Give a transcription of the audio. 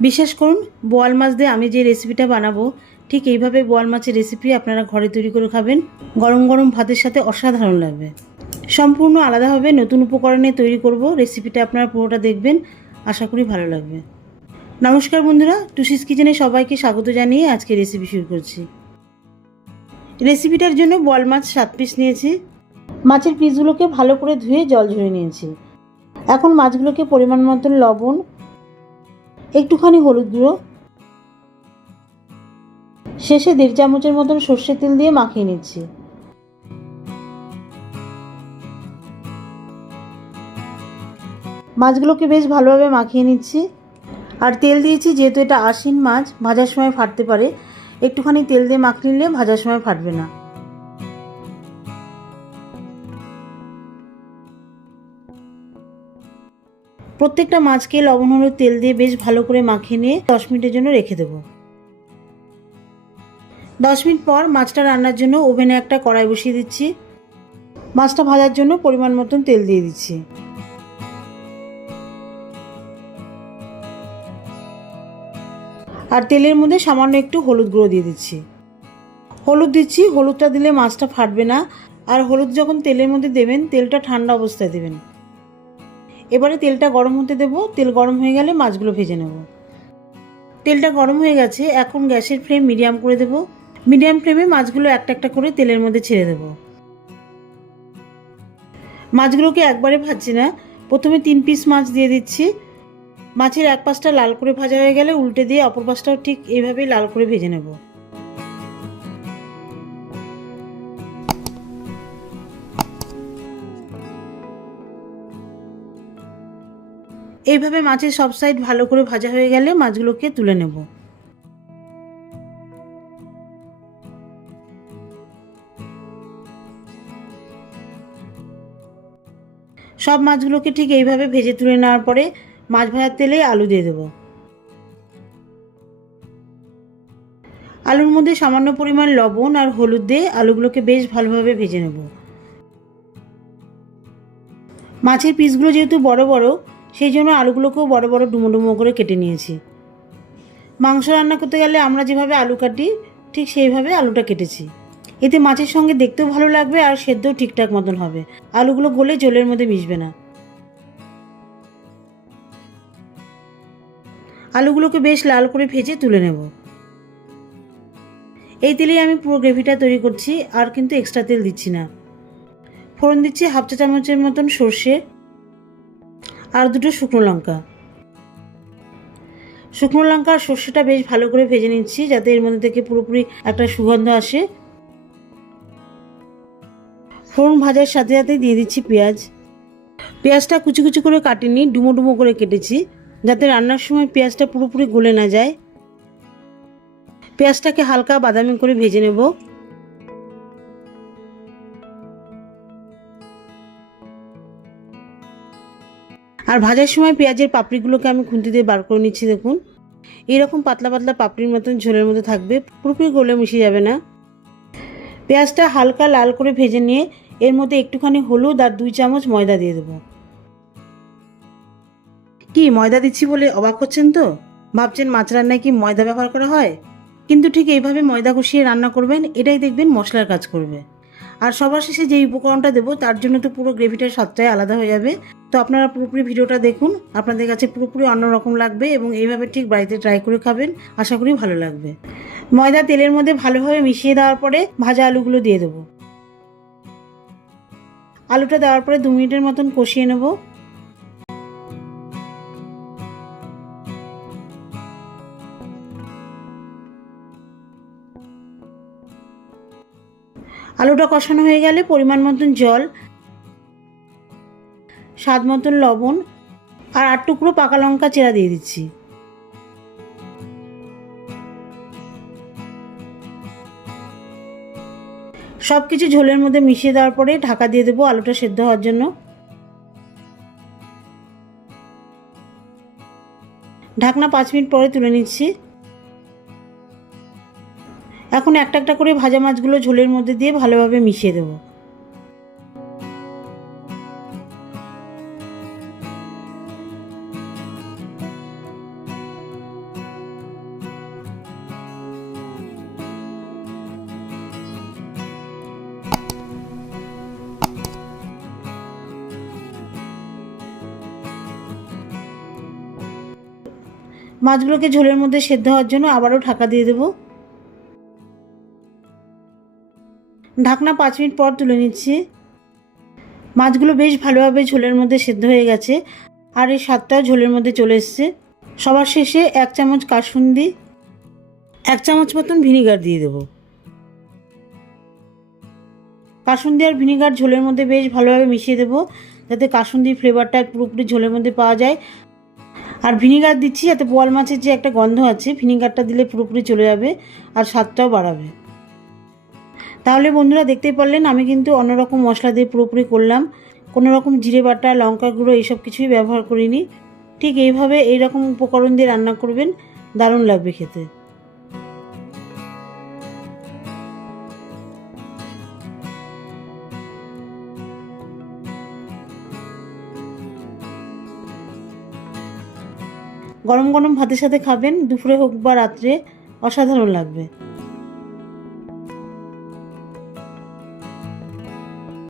বিশ্বাস করুন, বোয়াল মাছ দিয়ে আমি যে রেসিপিটা বানাবো ঠিক এইভাবে বোয়াল মাছের রেসিপি আপনারা ঘরে তৈরি করে খাবেন। গরম গরম ভাতের সাথে অসাধারণ লাগবে। সম্পূর্ণ আলাদাভাবে নতুন উপকরণে তৈরি করব। রেসিপিটা আপনারা পুরোটা দেখবেন, আশা করি ভালো লাগবে। নমস্কার বন্ধুরা, টুসিস কিচেনে সবাইকে স্বাগত জানিয়ে আজকে রেসিপি শুরু করছি। রেসিপিটার জন্য বোয়াল মাছ 7 পিস নিয়েছি। মাছের পিসগুলোকে ভালো করে ধুয়ে জল ঝরিয়ে নিয়েছি। এখন মাছগুলোকে পরিমাণ মতন লবণ, একটুখানি হলুদ গুঁড়ো, শেষে 1.5 চামচের মতন সর্ষের তেল দিয়ে মাখিয়ে নিচ্ছি। মাছগুলোকে বেশ ভালোভাবে মাখিয়ে নিচ্ছি। আর তেল দিয়েছি যেহেতু এটা আশিন মাছ, ভাজার সময় ফাটতে পারে, একটুখানি তেল দিয়ে মাখিয়ে নিলে ভাজার সময় ফাটবে না। প্রত্যেকটা মাছকে লবণ হলুদ তেল দিয়ে বেশ ভালো করে মাখিয়ে নিয়ে 10 মিনিটের জন্য রেখে দেবো। 10 মিনিট পর মাছটা রান্নার জন্য ওভেনে একটা কড়াই বসিয়ে দিচ্ছি। মাছটা ভাজার জন্য পরিমাণ মতন তেল দিয়ে দিচ্ছি। আর তেলের মধ্যে সামান্য একটু হলুদ গুঁড়ো দিয়ে দিচ্ছি। হলুদ দিচ্ছি, হলুদটা দিলে মাছটা ফাটবে না। আর হলুদ যখন তেলের মধ্যে দেবেন, তেলটা ঠান্ডা অবস্থায় দেবেন। এবারে তেলটা গরম হতে দেবো। তেল গরম হয়ে গেলে মাছগুলো ভেজে নেব। তেলটা গরম হয়ে গেছে, এখন গ্যাসের ফ্লেম মিডিয়াম করে দেব। মিডিয়াম ফ্লেমে মাছগুলো একটা একটা করে তেলের মধ্যে ছেড়ে দেব। মাছগুলোকে একবারে ভাজছি না, প্রথমে 3 পিস মাছ দিয়ে দিচ্ছি। মাছের এক পাশটা লাল করে ভাজা হয়ে গেলে উল্টে দিয়ে অপর পাশটাও ঠিক এইভাবেই লাল করে ভেজে নেব। এইভাবে মাছের সব সাইড ভালো করে ভাজা হয়ে গেলে মাছগুলোকে তুলে নেব। সব মাছগুলোকে ঠিক এইভাবে ভেজে তুলে নেওয়ার পরে মাছ ভাজার তেলে আলু দিয়ে দেবো। আলুর মধ্যে সামান্য পরিমাণ লবণ আর হলুদ দিয়ে আলুগুলোকে বেশ ভালোভাবে ভেজে নেব। মাছের পিসগুলো যেহেতু বড় বড়, সেই জন্য আলুগুলোকেও বড় বড় ডুমো ডুমো করে কেটে নিয়েছি। মাংস রান্না করতে গেলে আমরা যেভাবে আলু কাটি ঠিক সেইভাবে আলুটা কেটেছি। এতে মাছের সঙ্গে দেখতেও ভালো লাগবে আর সেদ্ধও ঠিকঠাক মতন হবে। আলুগুলো গলে জলের মধ্যে মিশবে না। আলুগুলোকে বেশ লাল করে ভেজে তুলে নেব। এই তেলেই আমি পুরো গ্রেভিটা তৈরি করছি, আর কিন্তু এক্সট্রা তেল দিচ্ছি না। ফোড়ন দিচ্ছি 1/2 চা চামচের মতন সর্ষে আর 2টো শুকনো লঙ্কা। শুকনো লঙ্কা আর সর্ষেটা বেশ ভালো করে ভেজে নিচ্ছি, যাতে এর মধ্যে থেকে পুরোপুরি একটা সুগন্ধ আসে। ফোড়ন ভাজার সাথে সাথে দিয়ে দিচ্ছি পেঁয়াজ। পেঁয়াজটা কুচি কুচি করে কাটিনি, ডুমো ডুমো করে কেটেছি, যাতে রান্নার সময় পেঁয়াজটা পুরোপুরি গলে না যায়। পেঁয়াজটাকে হালকা বাদামি করে ভেজে নেব। আর ভাজার সময় পেঁয়াজের পাপড়িগুলোকে আমি খুন্তি দিয়ে বার করে নিচ্ছি। দেখুন, এইরকম পাতলা পাতলা পাপড়ির মতন ঝোলের মধ্যে থাকবে, পুরোপুরি গলে মিশে যাবে না। পেঁয়াজটা হালকা লাল করে ভেজে নিয়ে এর মধ্যে একটুখানি হলুদ আর 2 চামচ ময়দা দিয়ে দেবো। কি ময়দা দিচ্ছি বলে অবাক হচ্ছেন তো? ভাবছেন মাছ রান্নায় কি ময়দা ব্যবহার করা হয়? কিন্তু ঠিক এইভাবে ময়দা কষিয়ে রান্না করবেন, এটাই দেখবেন মশলার কাজ করবে। আর সবার শেষে যে উপকরণটা দেবো তার জন্য তো পুরো গ্রেভিটার স্বাদটাই আলাদা হয়ে যাবে। তো আপনারা পুরোপুরি ভিডিওটা দেখুন, আপনাদের কাছে পুরোপুরি অন্যরকম লাগবে এবং এইভাবে ঠিক বাড়িতে ট্রাই করে খাবেন, আশা করি ভালো লাগবে। ময়দা তেলের মধ্যে ভালোভাবে মিশিয়ে দেওয়ার পরে ভাজা আলুগুলো দিয়ে দেবো। আলুটা দেওয়ার পরে 2 মিনিটের মতন কষিয়ে নেব। আলুটা কষানো হয়ে গেলে পরিমাণ মতন জল, স্বাদ মতন লবণ আর 8 টুকরো পাকা লঙ্কা চেরা দিয়ে দিচ্ছি। সব কিছু ঝোলের মধ্যে মিশিয়ে দেওয়ার পরে ঢাকা দিয়ে দেবো আলুটা সেদ্ধ হওয়ার জন্য। ঢাকনা 5 মিনিট পরে তুলে নিচ্ছি। এখন একটা একটা করে ভাজা মাছগুলো ঝোলের মধ্যে দিয়ে ভালোভাবে মিশিয়ে দেবো। মাছগুলোকে ঝোলের মধ্যে সেদ্ধ হওয়ার জন্য আবারও ঢাকা দিয়ে দেব। ঢাকনা 5 মিনিট পর তুলে নিচ্ছি। মাছগুলো বেশ ভালোভাবে ঝোলের মধ্যে সেদ্ধ হয়ে গেছে, আর এই স্বাদটাও ঝোলের মধ্যে চলে এসছে। সবার শেষে 1 চামচ কাসুন্দি, 1 চামচ মতন ভিনিগার দিয়ে দেবো। কাসুন্দি আর ভিনিগার ঝোলের মধ্যে বেশ ভালোভাবে মিশিয়ে দেবো, যাতে কাসুন্দির ফ্লেভারটা পুরোপুরি ঝোলের মধ্যে পাওয়া যায়। আর ভিনিগার দিচ্ছি যাতে বোয়াল মাছের যে একটা গন্ধ আছে, ভিনিগারটা দিলে পুরোপুরি চলে যাবে আর স্বাদটাও বাড়াবে। তাহলে বন্ধুরা দেখতেই পারলেন আমি কিন্তু অন্যরকম মশলা দিয়ে পুরোপুরি করলাম, কোনো রকম জিরে বাটা, লঙ্কা গুঁড়ো এইসব কিছুই ব্যবহার করিনি। ঠিক এইভাবে এইরকম উপকরণ দিয়ে রান্না করবেন, দারুণ লাগবে খেতে। গরম গরম ভাতের সাথে খাবেন, দুপুরে হোক বা রাত্রে, অসাধারণ লাগবে।